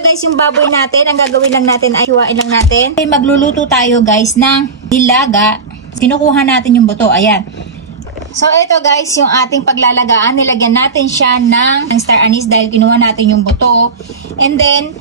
ito guys yung baboy natin. Ang gagawin lang natin ay hiwain lang natin. Magluluto tayo guys ng nilaga. Kinukuha natin yung buto. Ayan. So ito guys yung ating paglalagaan. Nilagyan natin siya ng star anise dahil kinuha natin yung buto. And then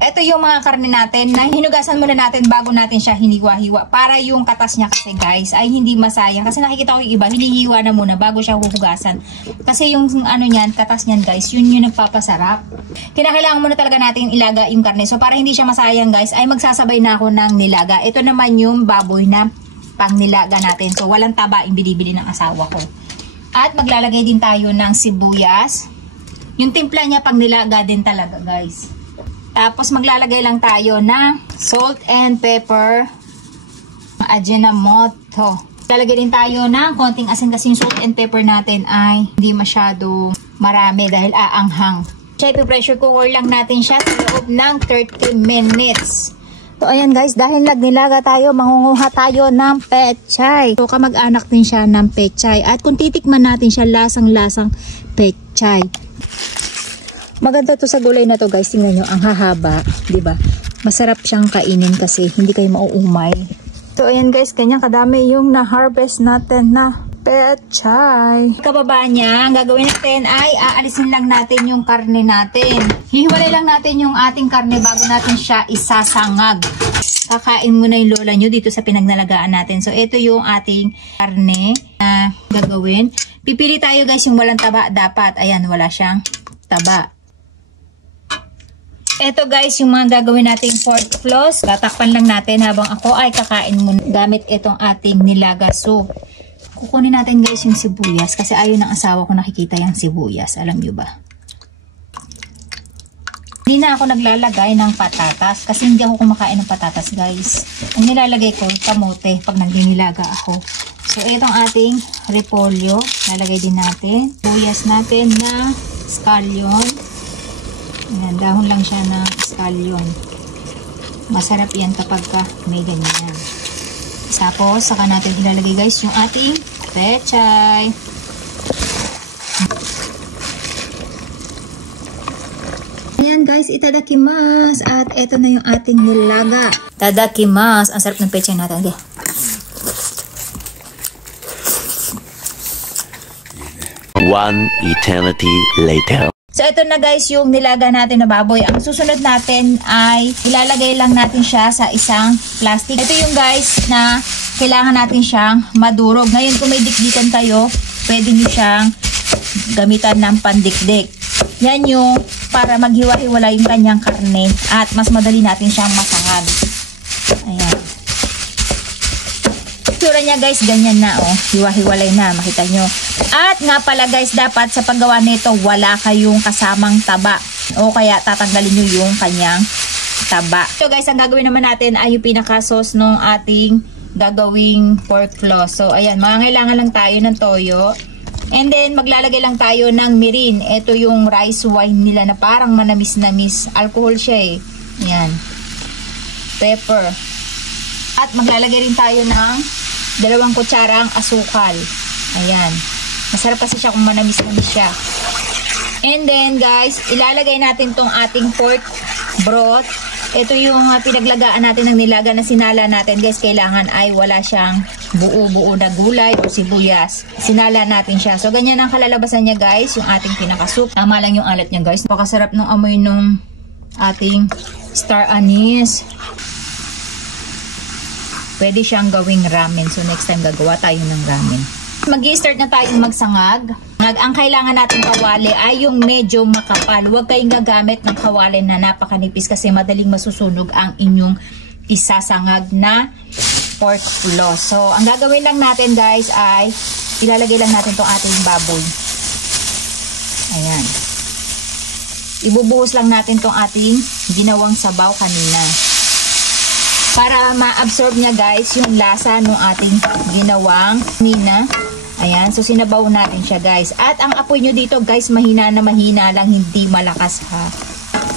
ito yung mga karne natin na hinugasan muna natin bago natin siya hiniwa-hiwa. Para yung katas niya kasi guys ay hindi masayang. Kasi nakikita ko yung iba, hinihiwa na muna bago siya huhugasan. Kasi yung ano niyan, katas niyan guys, yun yung nagpapasarap. Kinakailangan muna talaga natin ilaga yung karne. So para hindi siya masayang guys, ay magsasabay na ako ng nilaga. Ito naman yung baboy na pang nilaga natin. So walang taba yung binibili ng asawa ko. At maglalagay din tayo ng sibuyas. Yung timpla niya pang nilaga din talaga guys. Tapos maglalagay lang tayo ng salt and pepper, Ajinomoto. Lalagay din tayo ng konting asin kasi yung salt and pepper natin ay hindi masyado marami dahil aanghang. Siya pressure cooker lang natin siya sa loob ng 30 minutes. So ayan guys, dahil nagnilaga tayo, mangunguha tayo ng pechay. So kamag-anak din siya ng pechay. At kung titikman natin siya, lasang-lasang pechay. Maganda to sa gulay na to guys, tingnan nyo, ang hahaba, di ba? Masarap siyang kainin kasi hindi kayo mauumay. So ayan guys, ganyan kadami yung na-harvest natin na pechay. Kababa niya, ang gagawin natin ay aalisin lang natin yung karne natin. Hihiwalay lang natin yung ating karne bago natin siya isasangag. Kakain muna yung lola nyo dito sa pinagnalagaan natin. So ito yung ating karne na gagawin. Pipili tayo guys yung walang taba dapat. Ayan, wala siyang taba. Ito guys, yung mga gagawin nating pork floss. Tatakpan lang natin habang ako ay kakain muna gamit itong ating nilaga. So, kukunin natin guys yung sibuyas. Kasi ayaw ng asawa ko nakikita yung sibuyas. Alam nyo ba? Hindi na ako naglalagay ng patatas. Kasi hindi ako kumakain ng patatas guys. Ang nilalagay ko, kamote pag naglinilaga ako. So, itong ating repolyo. Lalagay din natin. Sibuyas natin na scallion. Ayan, dahon lang siya ng scallion. Masarap yan kapag may ganyan. Tapos, saka natin ilalagay guys yung ating pechay. Ayan guys, itadakimasu. At ito na yung ating nilaga. Tadakimasu. Ang sarap ng pechay natin. Okay. One eternity later. So, ito na guys yung nilaga natin na baboy. Ang susunod natin ay ilalagay lang natin siya sa isang plastic. Ito yung guys na kailangan natin siyang madurog. Ngayon kung may dikdikan kayo, pwede nyo siyang gamitan ng pandikdik. Yan yung para maghiwa-hiwala yung kanyang karne at mas madali natin siyang masangag. Ayan. Itsura niya guys, ganyan na oh. Hiwa-hiwalay na, makita nyo. At nga pala guys, dapat sa paggawa nito wala kayong kasamang taba. O kaya tatanggalin nyo yung kanyang taba. So guys, ang gagawin naman natin ay yung pinaka-sauce ng ating gagawing pork floss. So ayan, mangangailangan lang tayo ng toyo. And then maglalagay lang tayo ng mirin. Ito yung rice wine nila na parang manamis-namis. Alcohol siya eh. Ayan. Pepper. At maglalagay rin tayo ng 2 kutsarang asukal. Ayan. Masarap kasi siya kung manamis-namis siya. And then guys, ilalagay natin tong ating pork broth. Ito yung pinaglagaan natin ng nilaga na sinala natin. Guys, kailangan ay wala siyang buo-buo na gulay o sibuyas. Sinala natin siya. So, ganyan ang kalalabasan niya guys, yung ating pinakasup. Tama lang yung alat niya guys. Napakasarap ng amoy nung ating star anise. Pwede siyang gawing ramen. So, next time gagawa tayo ng ramen. Mag-i-start na tayong magsangag. Ang kailangan natin kawali ay yung medyo makapal. Huwag kayong gagamit ng kawali na napakanipis kasi madaling masusunog ang inyong isasangag na pork floss. So, ang gagawin lang natin guys ay ilalagay lang natin itong ating baboy. Ayan. Ibubuhos lang natin itong ating ginawang sabaw kanina. Para ma-absorb niya guys yung lasa ng ating ginawang nina. Ayan, so sinabaw natin siya guys. At ang apoy nyo dito guys, mahina na mahina lang, hindi malakas ha.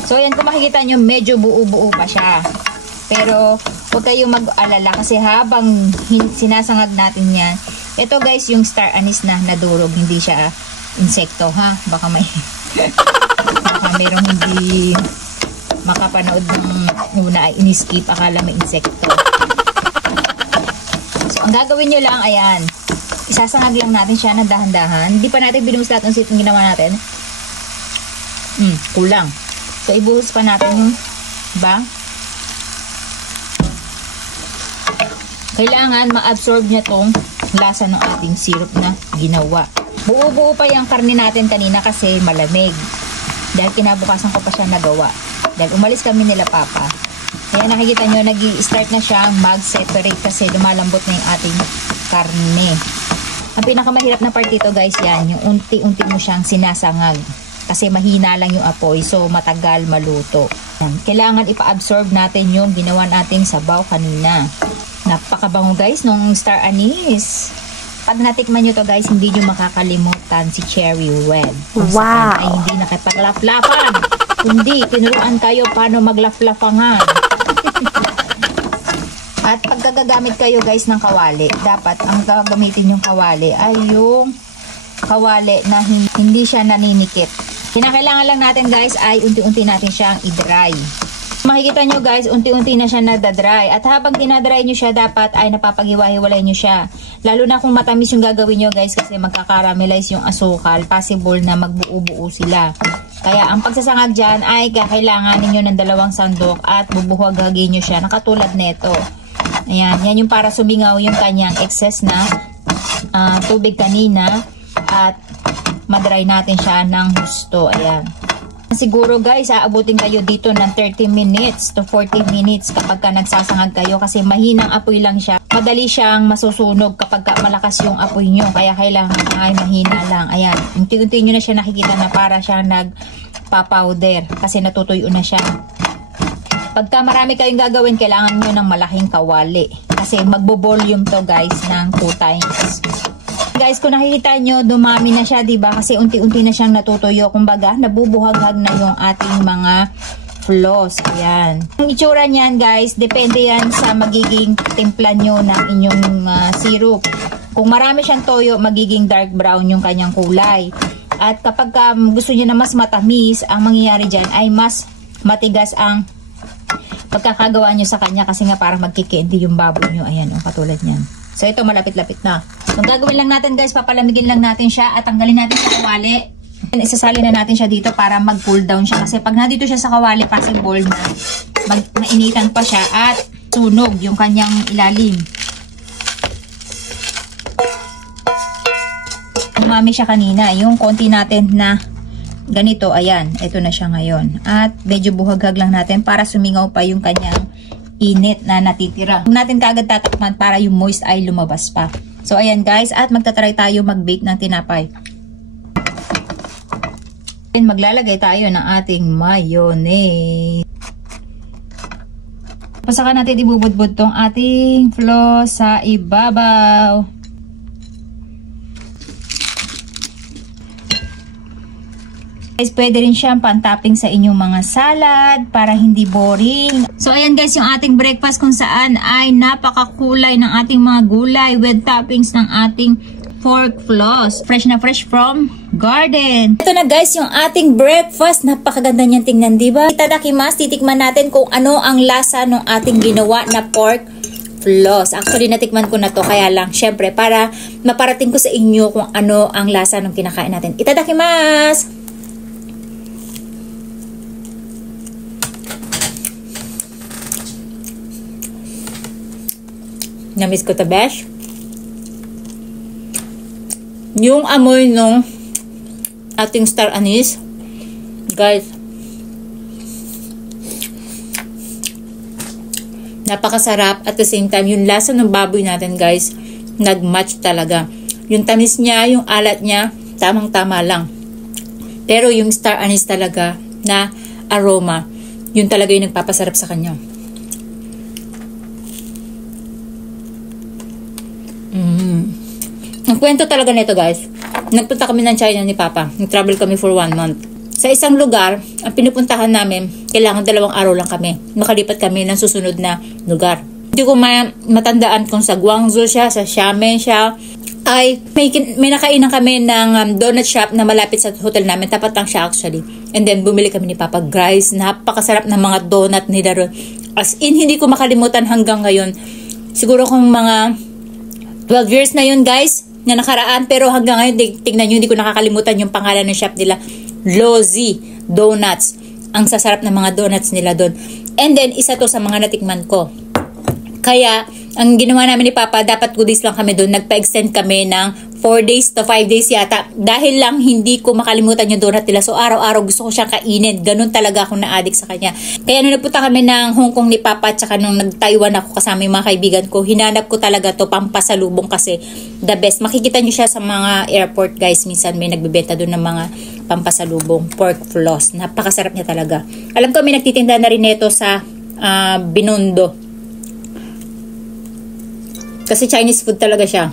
So ayan, kung makikita nyo, medyo buo-buo pa siya. Pero huwag kayong mag-alala kasi habang sinasangag natin yan, ito guys yung star anise na nadurog, hindi siya insekto ha. Baka may baka mayroong hindi makapanood ng una ay in-skip, akala may insekto. So, ang gagawin nyo lang, ayan, isasangag lang natin siya na dahan-dahan. Hindi pa natin binuhos lahat ng sitong ginawa natin. Kulang. So, ibuhos pa natin yung kailangan ma-absorb niya tong lasa ng ating syrup na ginawa. Buo-buo pa yung karne natin kanina kasi malamig. Dahil kinabukasan ko pa siya nagawa. Dahil umalis kami nila Papa. Kaya nakikita nyo, nag-i-start na siyang mag-separate kasi lumalambot na yung ating karne. Ang pinakamahirap na part dito guys, yan, yung unti-unti mo siyang sinasangag. Kasi mahina lang yung apoy, so matagal maluto. Yan. Kailangan ipa-absorb natin yung ginawa nating sabaw kanina. Napakabango guys nung star anise. Pag natikman nyo to guys, hindi nyo makakalimutan si Cherry Red. Wow! Ay hindi nakipaglaplapan. Kundi, tinuruan kayo paano maglaplapangan. At pag gagamit kayo guys ng kawali, dapat ang gagamitin yung kawali ay yung kawali na hindi siya naninikit. Kinakailangan lang natin guys ay unti-unti natin siyang i-dry. Makikita nyo guys, unti-unti na siya nadadry. At habang dinadry nyo siya, dapat ay napapaghiwa-hiwalay nyo siya. Lalo na kung matamis yung gagawin nyo guys, kasi magkakaramelize yung asukal. Possible na magbuo-buo sila. Kaya ang pagsasangag dyan ay kailangan ninyo ng 2 sandok at bubuhagagin nyo siya. Nakatulad neto. Ayan, yan yung para sumingaw yung kanyang excess na tubig kanina. At madry natin siya ng husto. Ayan. Siguro guys, aabutin kayo dito ng 30 minutes to 40 minutes kapag ka nagsasangag kayo kasi mahinang apoy lang siya. Madali siyang masusunog kapag ka malakas yung apoy nyo. Kaya kailangan ay mahina lang. Ayan. Unti-unti nyo na siya nakikita na para siya nagpa-powder kasi natutuyo na siya. Pagka marami kayong gagawin, kailangan nyo ng malaking kawali. Kasi magbo-volume to guys ng 2 times. Guys, kung nakikita nyo, dumami na siya, diba? Kasi unti-unti na siyang natutuyo. Kumbaga, nabubuhaghag na yung ating mga floss. Ayan. Ang itsura niyan, guys, depende yan sa magiging timpla nyo ng inyong syrup. Kung marami siyang toyo, magiging dark brown yung kanyang kulay. At kapag gusto nyo na mas matamis, ang mangyayari dyan ay mas matigas ang pagkakagawa nyo sa kanya kasi nga parang magkikindi yung baboy nyo. Ayan, katulad niyan. So, ito malapit-lapit na. So, gagawin lang natin guys, papalamigin lang natin siya at tanggalin natin sa kawali. Isasali na natin siya dito para mag-cool down siya. Kasi pag nandito siya sa kawali, possible na mainitan pa siya at sunog yung kanyang ilalim. Umami siya kanina. Yung konti natin na ganito, ayan, ito na siya ngayon. At medyo buhaghag lang natin para sumingaw pa yung kanyang init na natitira. Huwag natin kaagad tatakman para yung moist ay lumabas pa. So, ayan guys, at magtatry tayo mag-bake ng tinapay. Then, maglalagay tayo ng ating mayonnaise. Pasaka natin ibubudbud tong ating floss sa ibabaw. Guys, pwede rin siyang pan-topping sa inyong mga salad para hindi boring. So, ayan guys, yung ating breakfast kung saan ay napakakulay ng ating mga gulay with toppings ng ating pork floss. Fresh na fresh from garden. Ito na guys, yung ating breakfast. Napakaganda niyan tingnan, diba? Itadakimasu, titikman natin kung ano ang lasa ng ating ginawa na pork floss. Actually, natikman ko na to. Kaya lang, syempre, para maparating ko sa inyo kung ano ang lasa ng kinakain natin. Itadakimasu! Namiss ko to, besh. Yung amoy nung ating star anise, guys, napakasarap. At the same time, yung lasa ng baboy natin, guys, nag-match talaga. Yung tamis niya, yung alat niya, tamang-tama lang. Pero yung star anise talaga na aroma, yun talaga yung nagpapasarap sa kanya. Ang kwento talaga nito guys, nagpunta kami ng China ni Papa. Nag-travel kami for 1 month. Sa isang lugar, ang pinupuntahan namin, kailangan 2 araw lang kami. Makalipat kami ng susunod na lugar. Hindi ko matandaan kung sa Guangzhou siya, sa Xiamen siya, ay may nakainan kami ng donut shop na malapit sa hotel namin. Tapat lang siya actually. And then bumili kami ni Papa. Guys, napakasarap ng mga donut nila ron. As in, hindi ko makalimutan hanggang ngayon. Siguro kung mga 12 years na yun guys, na nakaraan. Pero hanggang ngayon, tignan nyo, hindi ko nakakalimutan yung pangalan ng shop nila. Lozy Donuts. Ang sasarap ng mga donuts nila doon. And then, isa to sa mga natikman ko. Kaya, ang ginawa namin ni Papa, dapat 2 days lang kami doon. Nagpa-extend kami ng 4 days to 5 days yata. Dahil lang hindi ko makalimutan yung donut nila. So, araw-araw gusto ko siyang kainin. Ganun talaga akong na-addict sa kanya. Kaya nung nagpunta kami ng Hong Kong ni Papa, tsaka nung nag-Taiwan ako kasama yung mga kaibigan ko, hinanap ko talaga to pampasalubong kasi the best. Makikita nyo siya sa mga airport guys. Minsan may nagbebenta doon ng mga pampasalubong. Pork floss. Napakasarap niya talaga. Alam ko may nagtitinda na rin nito sa Binondo. Kasi Chinese food talaga siya.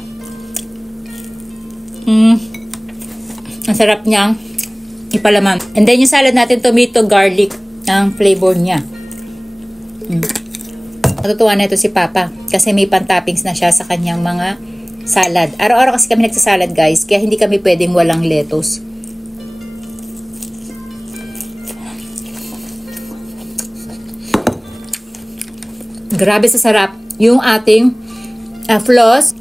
Ang sarap niyang ipalaman. And then yung salad natin, tomato, garlic, ang flavor niya. Natutuwa na ito si Papa. Kasi may pan-toppings na siya sa kanyang mga salad. Araw-araw kasi kami nagsasalad guys. Kaya hindi kami pwedeng walang lettuce. Grabe sa sarap. Yung ating floss.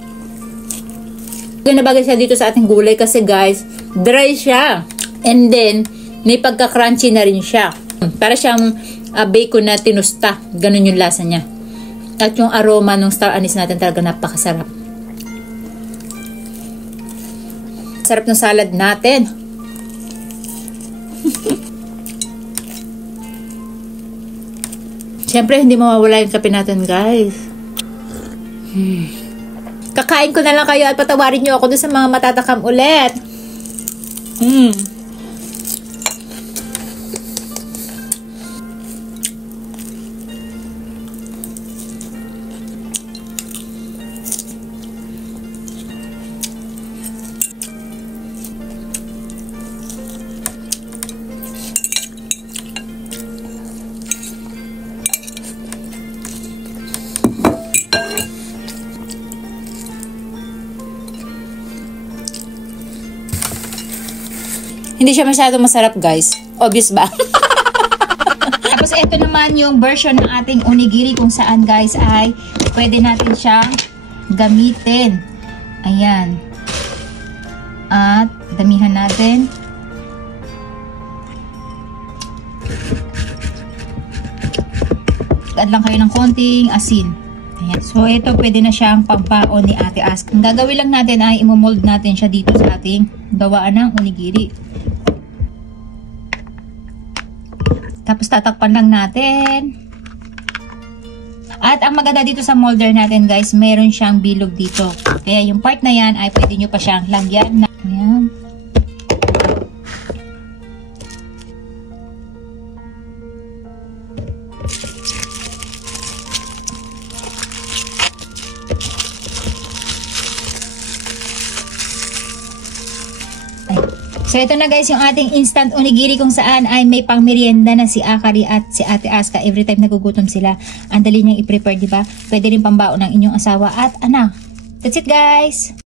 Bagay siya dito sa ating gulay kasi guys, dry siya. And then, may pagka-crunchy na rin siya. Para siyang bacon na tinusta. Ganun yung lasa niya. At yung aroma ng star anise natin talaga napakasarap. Sarap ng salad natin. Siyempre, hindi mawawala yung kape natin guys. Kakain ko na lang kayo at patawarin nyo ako dun sa mga matatakam ulit. Hindi siya masyadong masarap guys. Obvious ba? Tapos ito naman yung version ng ating onigiri kung saan guys ay pwede natin siyang gamitin. Ayan. At damihan natin. Add lang kayo ng konting asin. Ayan. So ito pwede na siyang pampaon ni Ate Ask. Ang gagawin lang natin ay imomold natin siya dito sa ating gawaan ng onigiri. Tapos tatakpan lang natin. At ang maganda dito sa molder natin guys, meron siyang bilog dito. Kaya yung part na yan ay pwede nyo pa siyang lagyan na. Ayan. So ito na guys yung ating instant onigiri kung saan ay may pang merienda na si Akari at si Ate Aska. Every time nagugutom sila, ang dali niyang i-prepare, diba? Pwede rin pambaon ng inyong asawa at anak. That's it guys!